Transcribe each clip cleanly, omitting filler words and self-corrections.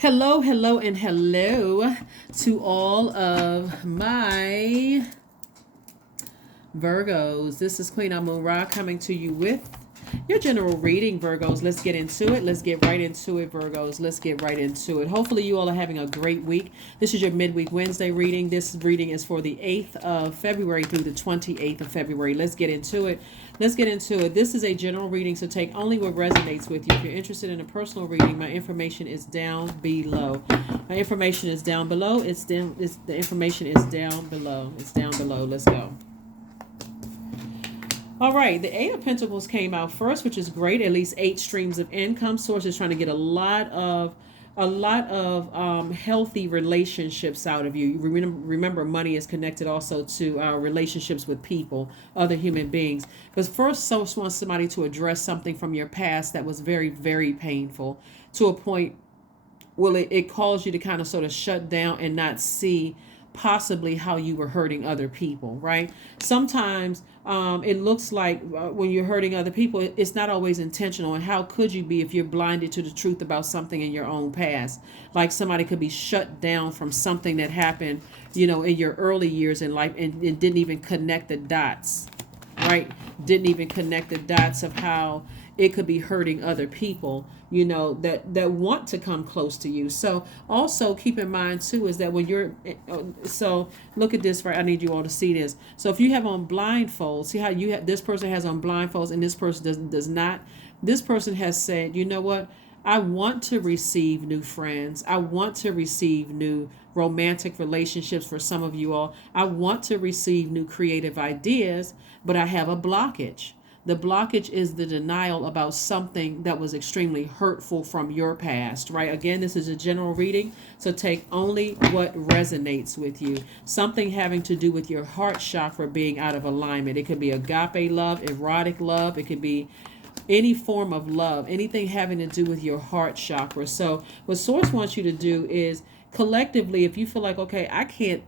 Hello, hello, and hello to all of my Virgos. This is Queen Amun Ra coming to you with your general reading, Virgos. Let's get into it. Let's get right into it, Virgos. Let's get right into it. Hopefully, you all are having a great week. This is your midweek Wednesday reading. This reading is for the 8th of February through the 28th of February. Let's get into it. Let's get into it. This is a general reading, so take only what resonates with you. If you're interested in a personal reading, my information is down below. My information is down below. The information is down below. It's down below. Let's go. All right, the Eight of Pentacles came out first, which is great. At least 8 streams of income. Source is trying to get a lot of healthy relationships out of you. Remember, money is connected also to our relationships with people, other human beings. Because first, source wants somebody to address something from your past that was very, very painful to a point. Well, it caused you to kind of sort of shut down and not see possibly how you were hurting other people, right? Sometimes it looks like when you're hurting other people, it's not always intentional. And how could you be if you're blinded to the truth about something in your own past? Like somebody could be shut down from something that happened, in your early years in life and didn't even connect the dots, right? Didn't even connect the dots of how it could be hurting other people, that want to come close to you. So also keep in mind too is that when you're, so look at this, right? I need you all to see this. So if you have on blindfolds, see how you have, this person has on blindfolds and this person does not. This person has said, you know what? I want to receive new friends. I want to receive new romantic relationships for some of you all. I want to receive new creative ideas, but I have a blockage. The blockage is the denial about something that was extremely hurtful from your past, right? Again, this is a general reading, so take only what resonates with you. Something having to do with your heart chakra being out of alignment. It could be agape love, erotic love. It could be any form of love, anything having to do with your heart chakra. So what Source wants you to do is collectively, if you feel like, okay, I can't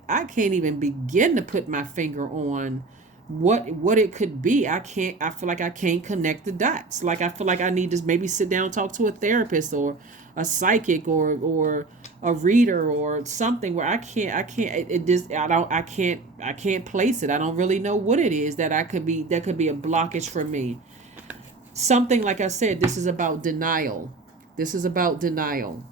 even begin to put my finger on what it could be. I feel like I can't connect the dots. Like I feel like I need to maybe sit down and talk to a therapist or a psychic or a reader or something where I can't it just I can't place it. I don't really know what it is that could be a blockage for me. Something like I said, this is about denial. This is about denial.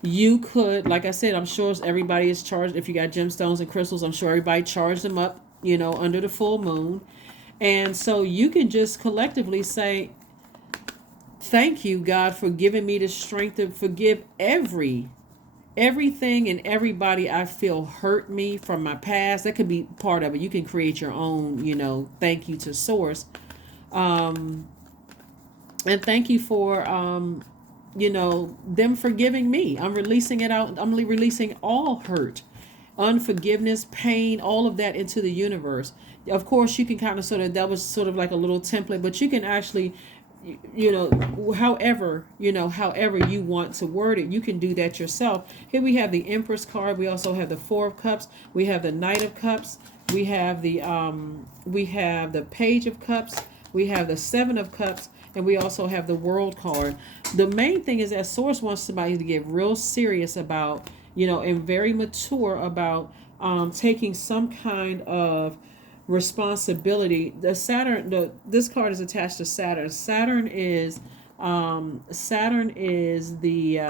You could, like I said, I'm sure everybody is charged. If you got gemstones and crystals, I'm sure everybody charged them up, under the full moon. And so you can just collectively say, thank you, God, for giving me the strength to forgive everything and everybody I feel hurt me from my past. That could be part of it. You can create your own, thank you to Source. And thank you for, them forgiving me. I'm releasing it out. I'm releasing all hurt, unforgiveness, pain, all of that into the universe. Of course, you can kind of that was sort of like a little template, but you can actually, however you want to word it, you can do that yourself. Here we have the Empress card. We also have the Four of Cups. We have the Knight of Cups. We have the Page of Cups. We have the Seven of Cups. And we also have the World card. The main thing is that Source wants somebody to get real serious about, and very mature about taking some kind of responsibility. This card is attached to Saturn. Saturn is the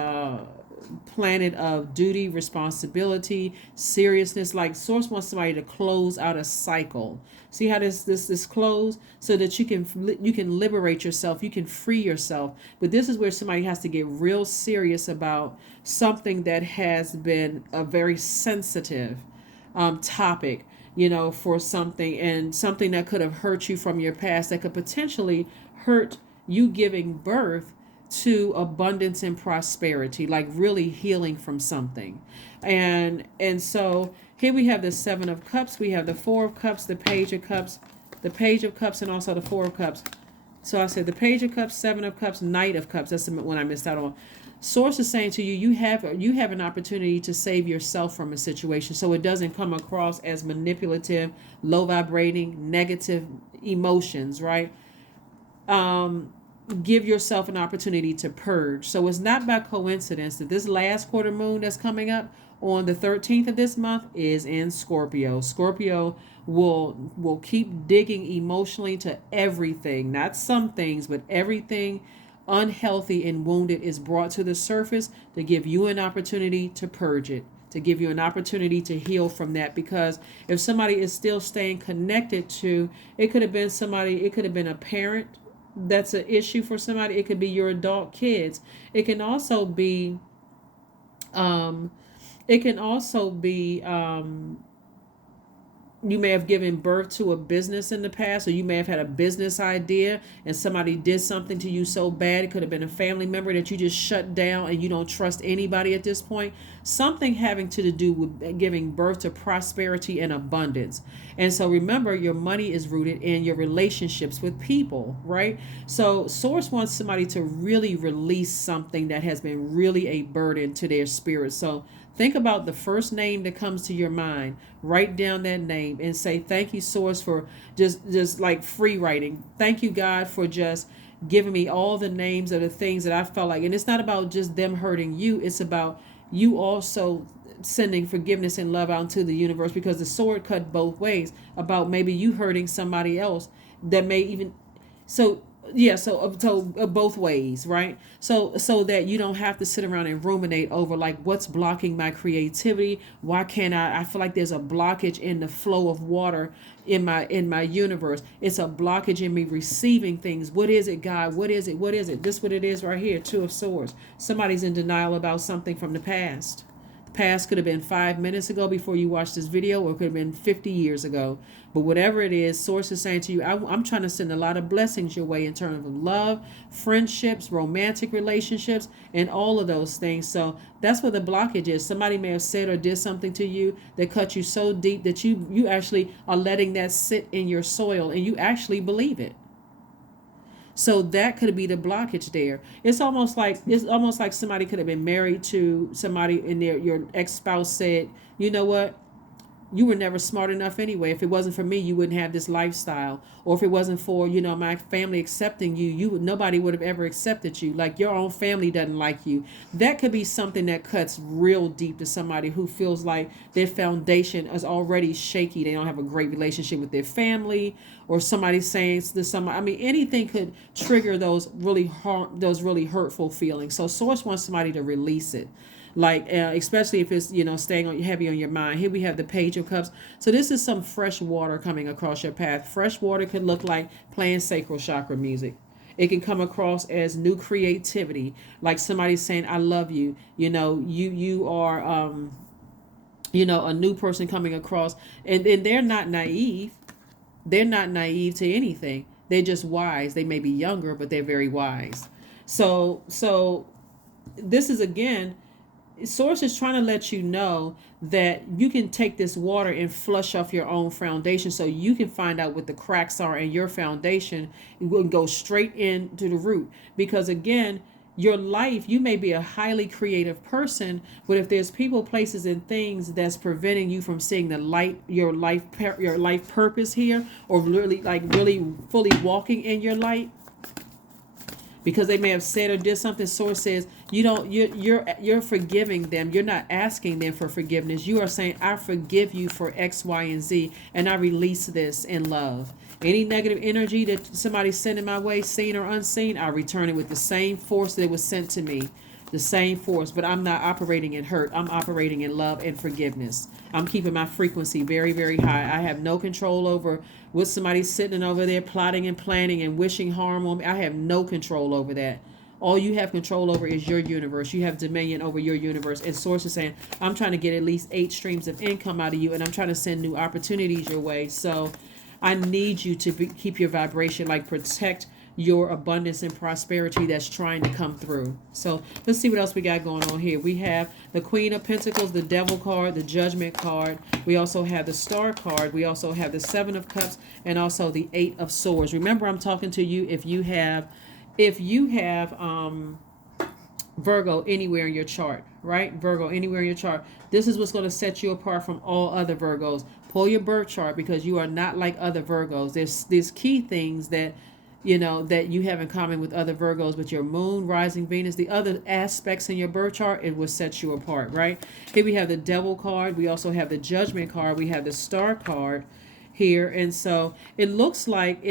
planet of duty, responsibility, seriousness. Like Source wants somebody to close out a cycle. See how this close, so that you can liberate yourself, you can free yourself. But this is where somebody has to get real serious about something that has been a very sensitive topic, for something, and something that could have hurt you from your past, that could potentially hurt you giving birth to abundance and prosperity, like really healing from something. And so here we have the Seven of Cups, we have the Four of Cups, the Page of Cups, and also the Four of Cups. So I said the Page of Cups, Seven of Cups, Knight of Cups. That's the one I missed out on. Source is saying to you, you have an opportunity to save yourself from a situation, so it doesn't come across as manipulative, low vibrating, negative emotions, right? give yourself an opportunity to purge. So it's not by coincidence that this last quarter moon that's coming up on the 13th of this month is in Scorpio. Scorpio will keep digging emotionally to everything, not some things, but everything unhealthy and wounded is brought to the surface to give you an opportunity to purge it, to give you an opportunity to heal from that. Because if somebody is still staying connected to, it could have been somebody, it could have been a parent that's an issue for somebody. It could be your adult kids. It can also be um it can also be you may have given birth to a business in the past, or you may have had a business idea and somebody did something to you so bad. It could have been a family member that you just shut down and you don't trust anybody at this point. Something having to do with giving birth to prosperity and abundance. And so remember, your money is rooted in your relationships with people, right? So source wants somebody to really release something that has been really a burden to their spirit. So think about the first name that comes to your mind. Write down that name and say, thank you, source, for just like free writing. Thank you, God, for just giving me all the names of the things that I felt like. And it's not about just them hurting you. It's about you also sending forgiveness and love out into the universe, because the sword cut both ways, about maybe you hurting somebody else that may even, so yeah, so both ways, right? So that you don't have to sit around and ruminate over like, what's blocking my creativity? Why can't I feel like there's a blockage in the flow of water in my universe. It's a blockage in me receiving things. What is it, God? What is it? This what it is right here. Two of Swords. Somebody's in denial about something from the past. Past could have been 5 minutes ago before you watched this video, or it could have been 50 years ago. But whatever it is, source is saying to you, I'm trying to send a lot of blessings your way in terms of love, friendships, romantic relationships, and all of those things. So that's what the blockage is. Somebody may have said or did something to you that cut you so deep that you actually are letting that sit in your soil and you actually believe it. So that could be the blockage there. It's almost like somebody could have been married to somebody and your ex-spouse said, you know what? You were never smart enough anyway. If it wasn't for me, you wouldn't have this lifestyle. Or if it wasn't for, my family accepting nobody would have ever accepted you. Like your own family doesn't like you. That could be something that cuts real deep to somebody who feels like their foundation is already shaky. They don't have a great relationship with their family, or somebody saying to somebody, anything could trigger those really hurtful feelings. So source wants somebody to release it, like especially if it's staying heavy on your mind. Here we have the Page of Cups. So this is some fresh water coming across your path. Fresh water could look like playing sacral chakra music. It can come across as new creativity, like somebody saying I love you. You are a new person coming across, and they're not naive. They're not naive to anything. They're just wise. They may be younger, but they're very wise. So this is, again, source is trying to let you know that you can take this water and flush off your own foundation, so you can find out what the cracks are in your foundation. You will go straight into the root, because again, your life, you may be a highly creative person, but if there's people, places, and things that's preventing you from seeing the light, your life purpose here, or really fully walking in your light, because they may have said or did something, source says you're forgiving them. You're not asking them for forgiveness. You are saying, I forgive you for X, Y, and Z, and I release this in love. Any negative energy that somebody's sending my way, seen or unseen, I return it with the same force that was sent to me. The same force, but I'm not operating in hurt. I'm operating in love and forgiveness. I'm keeping my frequency very, very high. I have no control over what somebody's sitting over there plotting and planning and wishing harm on me. I have no control over that. All you have control over is your universe. You have dominion over your universe. And source is saying, I'm trying to get at least 8 streams of income out of you, and I'm trying to send new opportunities your way. So I need you to keep your vibration, protect your abundance and prosperity that's trying to come through. So let's see what else we got going on here. We have the Queen of Pentacles, the Devil card, the Judgment card. We also have the Star card. We also have the Seven of Cups, and also the Eight of Swords. Remember, I'm talking to you if you have Virgo anywhere in your chart, right? Virgo anywhere in your chart. This is what's going to set you apart from all other Virgos. Pull your birth chart, because you are not like other Virgos. There's key things that that you have in common with other Virgos, with your moon, rising Venus, the other aspects in your birth chart, it will set you apart, right? Here we have the Devil card. We also have the Judgment card. We have the Star card here. And so it looks like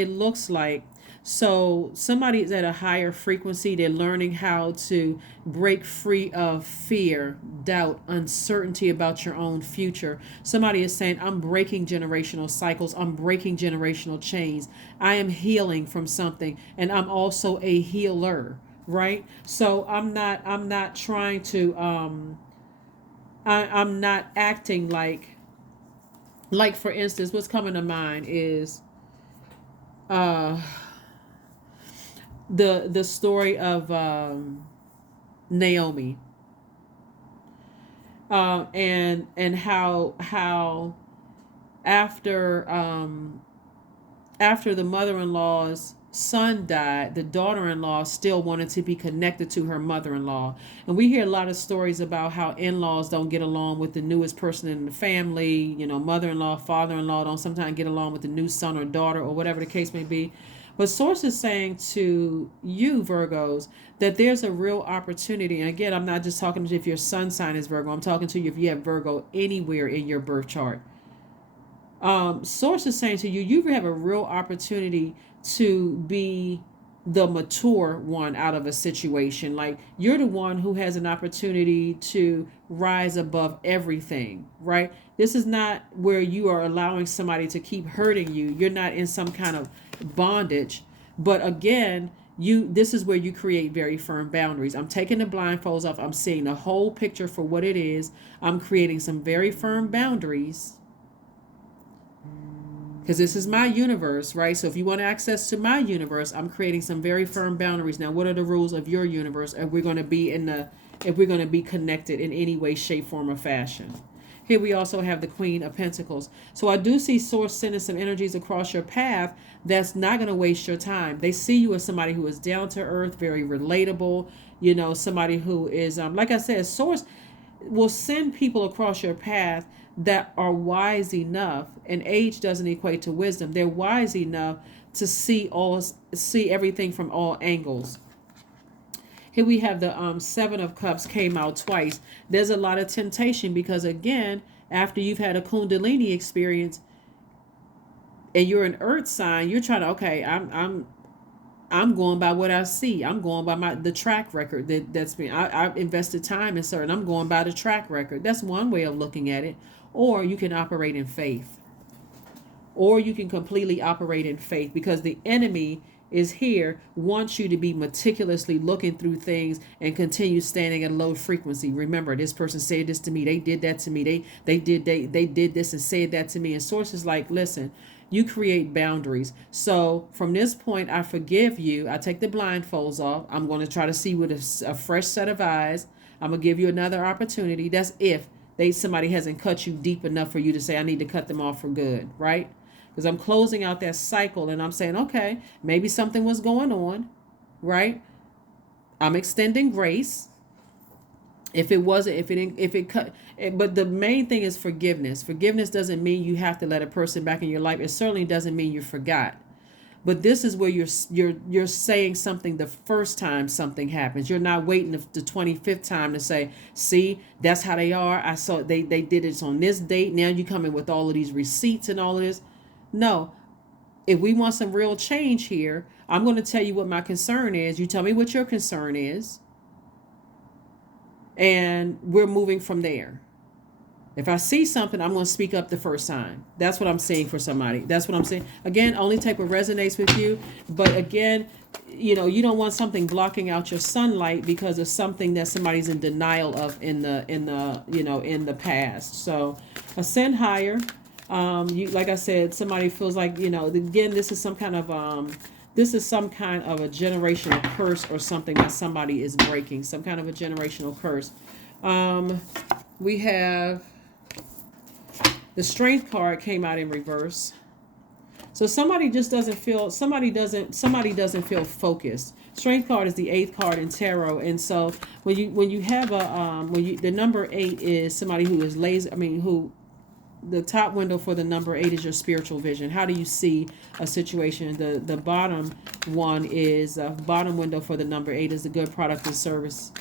so somebody is at a higher frequency. They're learning how to break free of fear, doubt, uncertainty about your own future. Somebody is saying, I'm breaking generational cycles. I'm breaking generational chains. I am healing from something, and I'm also a healer, right? So I'm not trying to I'm not acting like for instance, what's coming to mind is the story of Naomi, and how after the mother-in-law's son died, the daughter-in-law still wanted to be connected to her mother-in-law. And we hear a lot of stories about how in-laws don't get along with the newest person in the family. Mother-in-law, father-in-law don't sometimes get along with the new son or daughter, or whatever the case may be. But Source is saying to you, Virgos, that there's a real opportunity. And again, I'm not just talking to if your sun sign is Virgo. I'm talking to you if you have Virgo anywhere in your birth chart. Source is saying to you, you have a real opportunity to be the mature one out of a situation. Like, you're the one who has an opportunity to rise above everything, right? This is not where you are allowing somebody to keep hurting you. You're not in some kind of bondage. But again, this is where you create very firm boundaries. I'm taking the blindfolds off. I'm seeing the whole picture for what it is. I'm creating some very firm boundaries, because this is my universe, right? So if you want access to my universe, I'm creating some very firm boundaries. Now, what are the rules of your universe? If we're going to be connected in any way, shape, form, or fashion. Here we also have the Queen of Pentacles. So I do see Source sending some energies across your path that's not going to waste your time. They see you as somebody who is down to earth, very relatable, somebody who is, like I said, Source will send people across your path that are wise enough, and age doesn't equate to wisdom. They're wise enough to see everything from all angles. Here we have the Seven of Cups came out twice. There's a lot of temptation because, again, after you've had a Kundalini experience and you're an earth sign, you're trying to, okay, I'm going by what I see. I'm going by the track record that's been. I've invested time in certain. I'm going by the track record. That's one way of looking at it. Or you can operate in faith. Or you can completely operate in faith, because the enemy is here, wants you to be meticulously looking through things and continue standing at a low frequency. Remember, this person said this to me. They did that to me. They did this and said that to me. And Source is like, listen, you create boundaries. So from this point, I forgive you. I take the blindfolds off. I'm going to try to see with a fresh set of eyes. I'm going to give you another opportunity. That's if somebody hasn't cut you deep enough for you to say, I need to cut them off for good, right? Because I'm closing out that cycle and I'm saying, okay, maybe something was going on, right? I'm extending grace. If it cut, but the main thing is forgiveness. Forgiveness doesn't mean you have to let a person back in your life. It certainly doesn't mean you forgot. But this is where you're saying something the first time something happens. You're not waiting the 25th time to say, see, that's how they are. I saw they did it on this date. Now you come in with all of these receipts and all of this. No. If we want some real change here, I'm going to tell you what my concern is. You tell me what your concern is. And we're moving from there. If I see something, I'm going to speak up the first time. That's what I'm saying for somebody. That's what I'm saying. Again, only type of resonates with you. But again, you don't want something blocking out your sunlight because of something that somebody's in denial of in the past. So ascend higher. Like I said, somebody feels like, again, this is some kind of a generational curse or something that somebody is breaking. Some kind of a generational curse. We have the Strength card came out in reverse. So somebody doesn't feel focused. Strength card is the 8th card in tarot, and so when you have the number 8 is somebody who is lazy. the top window for the number 8 is your spiritual vision. How do you see a situation? The bottom one is bottom window for the number 8 is the good product and service.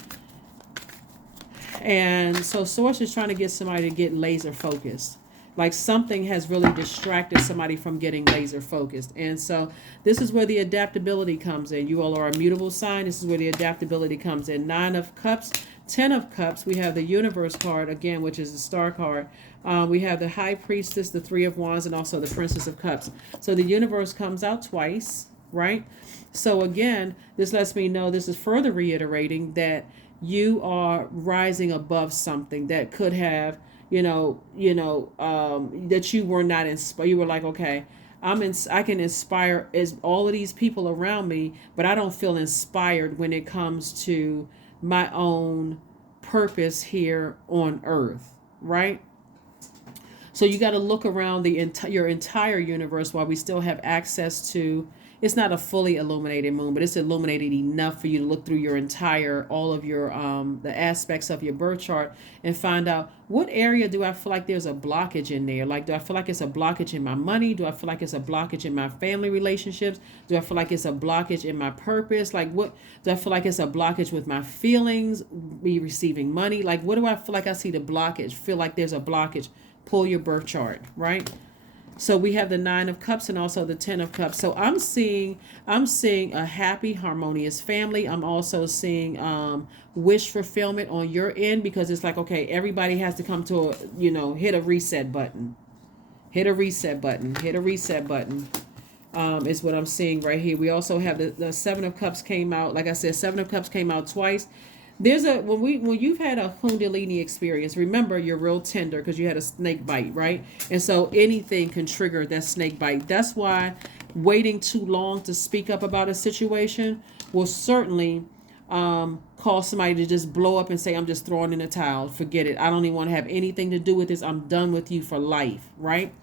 And so source is trying to get somebody to get laser focused. Like something has really distracted somebody from getting laser focused. And so this is where the adaptability comes in. You all are a mutable sign. This is where the adaptability comes in. 9 of Cups, 10 of Cups. We have the Universe card again, which is the Star card. We have the High Priestess, the 3 of Wands, and also the Princess of Cups. So the Universe comes out twice, right? So again, this lets me know, this is further reiterating that you are rising above something that could have, that you were not inspired. You were like, okay, I can inspire as all of these people around me, but I don't feel inspired when it comes to my own purpose here on earth, right? So you got to look around your entire universe while we still have access to. It's not a fully illuminated moon, but it's illuminated enough for you to look through all of your the aspects of your birth chart and find out what area do I feel like there's a blockage in there. Like, do I feel like it's a blockage in my money? Do I feel like it's a blockage in my family relationships? Do I feel like it's a blockage in my purpose? Like, what do I feel like it's a blockage with my feelings, me receiving money? Like, what do I feel like I see the blockage? Feel like there's a blockage. Pull your birth chart, right? So we have the 9 of Cups and also the 10 of Cups. So I'm seeing a happy, harmonious family. I'm also seeing wish fulfillment on your end, because it's like, okay, everybody has to come to hit a reset button. Hit a reset button. Hit a reset button. Is what I'm seeing right here. We also have the 7 of Cups came out. Like I said, 7 of Cups came out twice. When you've had a Kundalini experience, remember you're real tender because you had a snake bite, right? And so anything can trigger that snake bite. That's why waiting too long to speak up about a situation will certainly cause somebody to just blow up and say, I'm just throwing in a towel. Forget it. I don't even want to have anything to do with this. I'm done with you for life, right?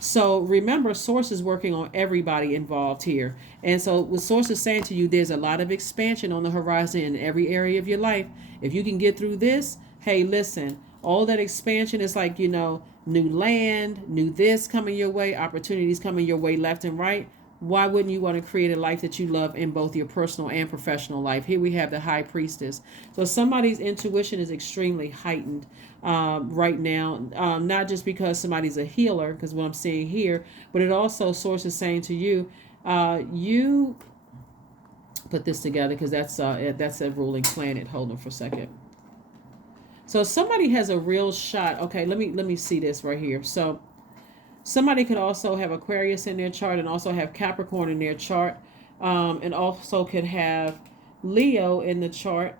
So remember, Source is working on everybody involved here. And so what Source is saying to you, there's a lot of expansion on the horizon in every area of your life. If you can get through this, hey, listen, all that expansion is like, new land, new this coming your way, opportunities coming your way left and right. Why wouldn't you want to create a life that you love in both your personal and professional life? Here we have the High Priestess. So somebody's intuition is extremely heightened right now, not just because somebody's a healer, because what I'm seeing here, but it also, Source is saying to you, you put this together because that's a ruling planet. Hold on for a second. So somebody has a real shot. Okay, let me see this right here. So somebody could also have Aquarius in their chart and also have Capricorn in their chart, and also could have Leo in the chart.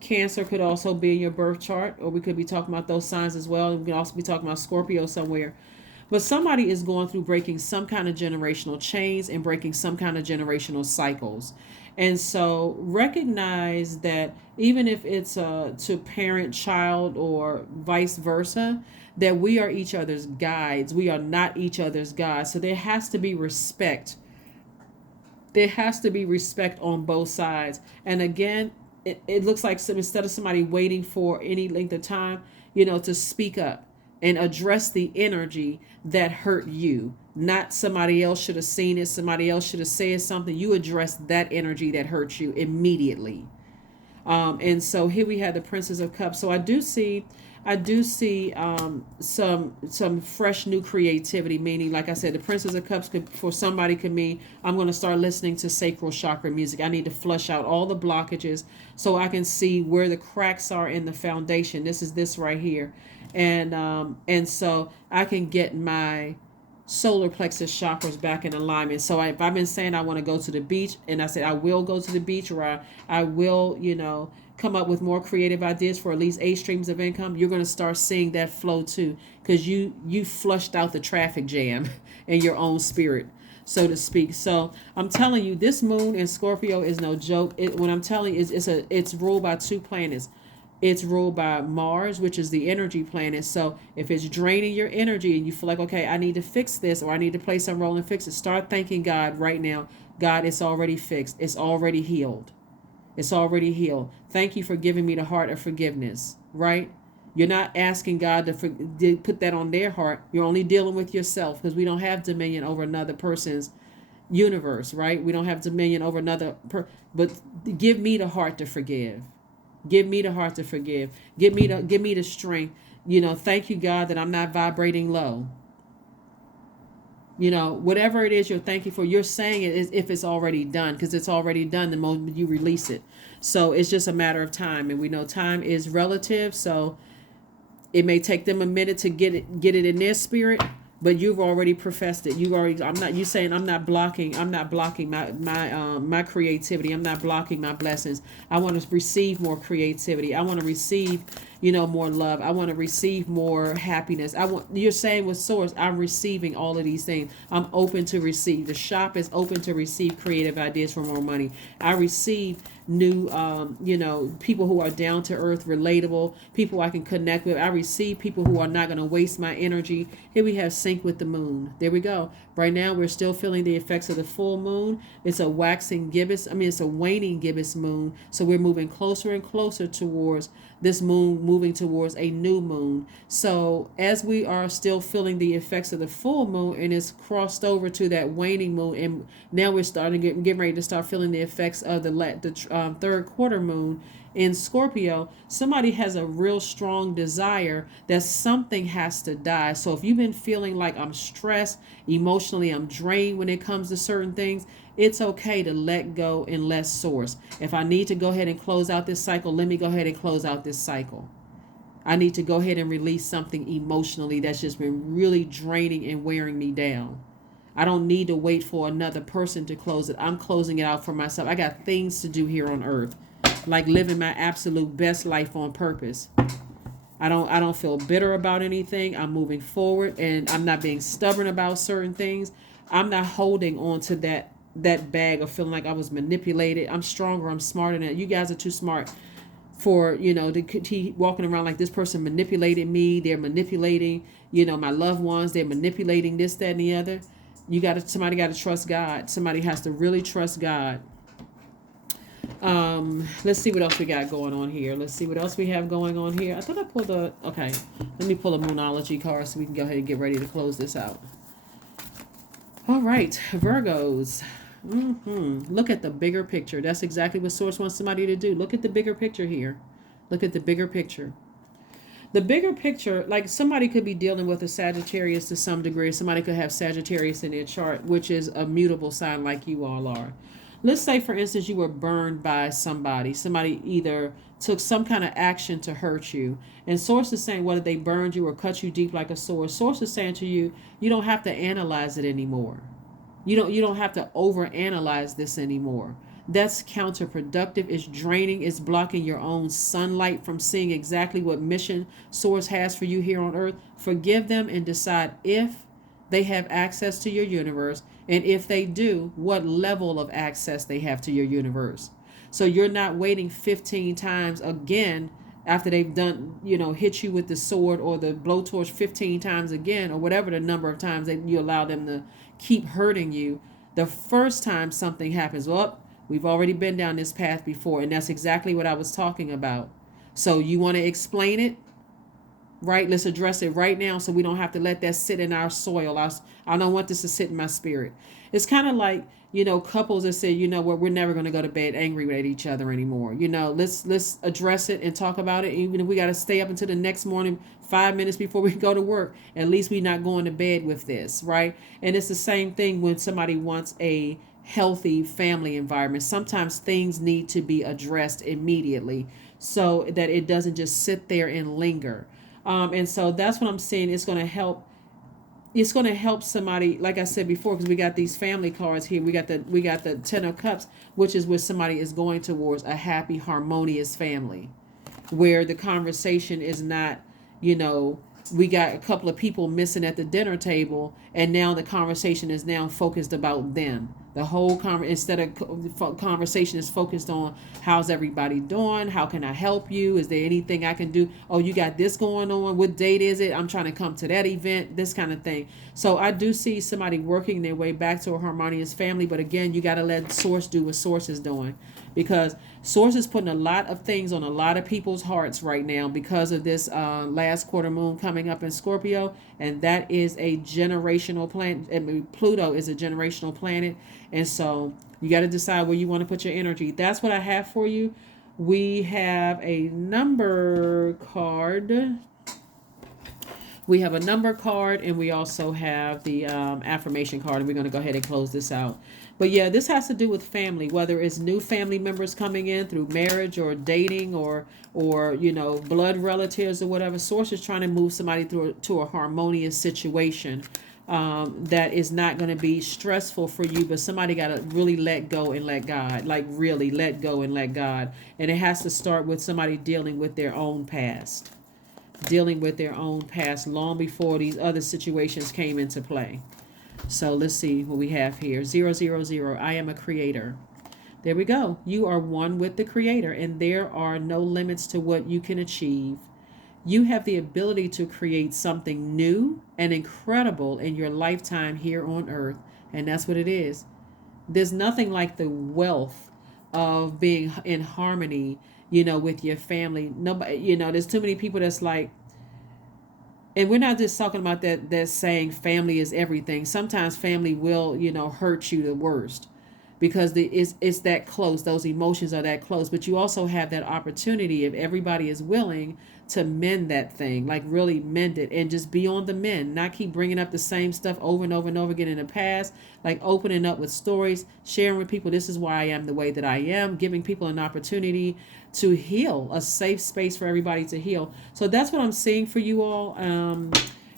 Cancer could also be in your birth chart, or we could be talking about those signs as well. We can also be talking about Scorpio somewhere. But somebody is going through breaking some kind of generational chains and breaking some kind of generational cycles. And so recognize that even if it's to parent, child, or vice versa, that we are each other's guides. We are not each other's guides. So there has to be respect. There has to be respect on both sides. And again, it looks like instead of somebody waiting for any length of time, to speak up and address the energy that hurt you. Not somebody else should have seen it. Somebody else should have said something. You address that energy that hurt you immediately. And so here we have the Princess of Cups. So I do see some fresh new creativity, meaning, like I said, the Princess of Cups for somebody could mean, I'm going to start listening to sacral chakra music. I need to flush out all the blockages so I can see where the cracks are in the foundation. This is this right here. And so I can get my solar plexus chakras back in alignment. So if I've been saying I want to go to the beach, and I said I will go to the beach, or I will, come up with more creative ideas for at least 8 streams of income, you're going to start seeing that flow too, because you flushed out the traffic jam in your own spirit, so to speak. So I'm telling you, this moon in Scorpio is no joke. When I'm telling you, it's ruled by 2 planets. It's ruled by Mars, which is the energy planet. So if it's draining your energy and you feel like, okay, I need to fix this, or I need to play some role and fix it, start thanking God right now. God, it's already fixed. It's already healed. It's already healed. Thank you for giving me the heart of forgiveness, right? You're not asking God to put that on their heart. You're only dealing with yourself, because we don't have dominion over another person's universe, right? We don't have dominion over but give me the heart to forgive. Give me the heart to forgive. Give me the strength. Thank you, God, that I'm not vibrating low. Whatever it is you're thanking for, you're saying it as if it's already done, because it's already done the moment you release it. So it's just a matter of time, and we know time is relative. So it may take them a minute to get it in their spirit, but you've already professed it. You saying I'm not blocking my creativity. I'm not blocking my blessings. I want to receive more creativity. I want to receive, more love. I want to receive more happiness. You're saying with source, I'm receiving all of these things. I'm open to receive. The shop is open to receive creative ideas for more money. I receive new people who are down to earth, relatable, people I can connect with. I receive people who are not going to waste my energy. Here we have sync with the moon. There we go. Right now we're still feeling the effects of the full moon. It's a it's a waning gibbous moon. So we're moving closer and closer towards this moon, moving towards a new moon. So as we are still feeling the effects of the full moon, and it's crossed over to that waning moon, and now we're starting getting ready to start feeling the effects of the third quarter moon in Scorpio. Somebody has a real strong desire that something has to die. So if you've been feeling like I'm stressed, emotionally I'm drained when it comes to certain things, it's okay to let go and let source. If I need to go ahead and close out this cycle, let me go ahead and close out this cycle. I need to go ahead and release something emotionally that's just been really draining and wearing me down. I don't need to wait for another person to close it. I'm closing it out for myself. I got things to do here on earth, like living my absolute best life on purpose. I don't feel bitter about anything. I'm moving forward, and I'm not being stubborn about certain things. I'm not holding on to that bag of feeling like I was manipulated. I'm stronger. I'm smarter than that. You guys are too smart for to keep walking around like this person manipulated me. They're manipulating my loved ones. They're manipulating this, that, and the other. Somebody got to trust God. Somebody has to really trust God. Let's see what else we got going on here. Let's see what else we have going on here. I thought I pulled okay, let me pull a Moonology card so we can go ahead and get ready to close this out. All right, Virgos. Look at the bigger picture. That's exactly what Source wants somebody to do. Look at the bigger picture here. Look at the bigger picture. The bigger picture, like somebody could be dealing with a Sagittarius to some degree. Somebody could have Sagittarius in their chart, which is a mutable sign like you all are. Let's say, for instance, you were burned by somebody. Somebody either took some kind of action to hurt you. And Source is saying whether they burned you or cut you deep like a sword. Source is saying to you, you don't have to analyze it anymore. You don't have to overanalyze this anymore. That's counterproductive. It's draining. It's blocking your own sunlight from seeing exactly what mission Source has for you here on earth. Forgive them and decide if they have access to your universe, and if they do, what level of access they have to your universe. So you're not waiting 15 times again after they've done, hit you with the sword or the blowtorch 15 times again, or whatever the number of times that you allow them to keep hurting you. The first time something happens, well, we've already been down this path before, and that's exactly what I was talking about. So you want to explain it? Right? Let's address it right now so we don't have to let that sit in our soil. I don't want this to sit in my spirit. It's kind of like, couples that say, we're never going to go to bed angry with each other anymore. Let's address it and talk about it. Even if we got to stay up until the next morning, 5 minutes before we go to work, at least we're not going to bed with this, right? And it's the same thing when somebody wants a healthy family environment. Sometimes things need to be addressed immediately so that it doesn't just sit there and linger. And so that's what I'm saying. It's going to help. It's going to help somebody, like I said before, because we got these family cards here. We got the 10 of Cups, which is where somebody is going towards a happy, harmonious family, where the conversation is not, we got a couple of people missing at the dinner table, and now the conversation is now focused about them. The whole instead of conversation is focused on how's everybody doing, how can I help you, is there anything I can do, oh you got this going on, what date is it, I'm trying to come to that event, this kind of thing. So I do see somebody working their way back to a harmonious family, but again, you got to let source do what source is doing, because source is putting a lot of things on a lot of people's hearts right now because of this last quarter moon coming up in Scorpio, and that is a generational planet. I mean, Pluto is a generational planet, and so you got to decide where you want to put your energy. That's what I have for you. We have a number card. We have a number card, and we also have the affirmation card, and we're going to go ahead and close this out. But yeah, this has to do with family, whether it's new family members coming in through marriage or dating or you know, blood relatives or whatever. Source is trying to move somebody through to a harmonious situation that is not going to be stressful for you, but somebody got to really let go and let God, like really let go and let God. And it has to start with somebody dealing with their own past, long before these other situations came into play. So let's see what we have here. 000. I am a creator. There we go. You are one with the creator, and there are no limits to what you can achieve. You have the ability to create something new and incredible in your lifetime here on earth. And that's what it is. There's nothing like the wealth of being in harmony, you know, with your family. Nobody, you know, there's too many people that's like, and we're not just talking about that saying family is everything. Sometimes family will, you know, hurt you the worst because it's that close. Those emotions are that close. But you also have that opportunity if everybody is willing to mend that thing, like really mend it and just be on the mend, not keep bringing up the same stuff over and over and over again in the past, like opening up with stories, sharing with people, this is why I am the way that I am, giving people an opportunity to heal, a safe space for everybody to heal. So that's what I'm seeing for you all.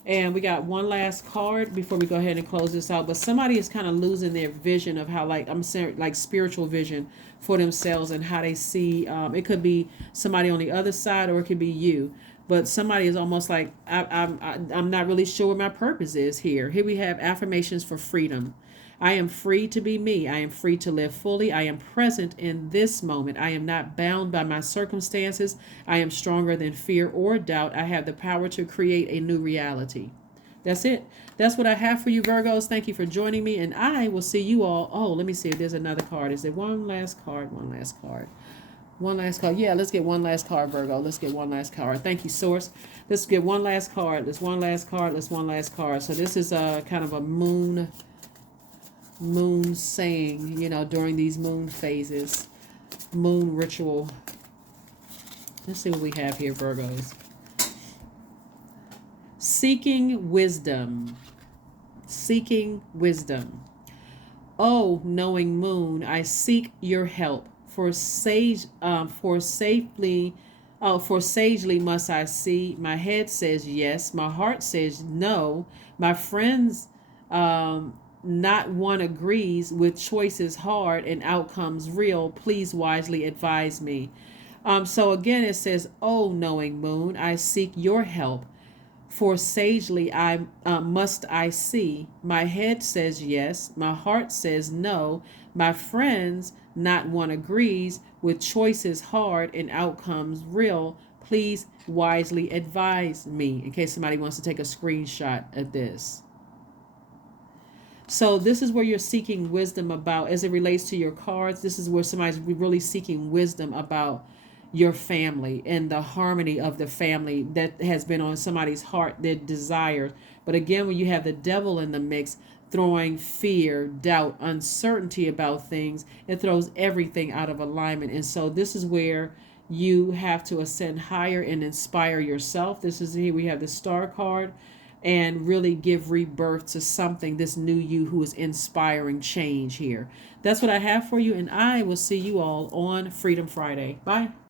And we got one last card before we go ahead and close this out. But somebody is kind of losing their vision of how, like I'm saying, like spiritual vision for themselves and how they see. It could be somebody on the other side, or it could be you. But somebody is almost like I'm not really sure what my purpose is here. Here we have affirmations for freedom. I am free to be me. I am free to live fully. I am present in this moment. I am not bound by my circumstances. I am stronger than fear or doubt. I have the power to create a new reality. That's it. That's what I have for you, Virgos. Thank you for joining me, and I will see you all. Oh, let me see if there's another card. Is there one last card? One last card. One last card. Yeah, let's get one last card, Virgo. Let's get one last card. Thank you, Source. Let's get one last card. Let's one last card. Let's one last card. So this is kind of a moon saying, you know, during these moon phases, moon ritual. Let's see what we have here, Virgos. Seeking wisdom. Seeking wisdom. Oh, knowing moon, I seek your help. For sagely must I see. My head says yes. My heart says no. My friends, not one agrees, with choices hard and outcomes real. Please wisely advise me. So again, it says, oh, knowing moon, I seek your help. For sagely I must I see. My head says yes. My heart says no. My friends, not one agrees, with choices hard and outcomes real. Please wisely advise me. In case somebody wants to take a screenshot of this. So this is where you're seeking wisdom about, as it relates to your cards. This is where somebody's really seeking wisdom about your family and the harmony of the family that has been on somebody's heart, their desires. But again, when you have the devil in the mix, throwing fear, doubt, uncertainty about things, it throws everything out of alignment. And so this is where you have to ascend higher and inspire yourself. This is here we have the star card, and really give rebirth to something, this new you who is inspiring change here. That's what I have for you, and I will see you all on Freedom Friday. Bye.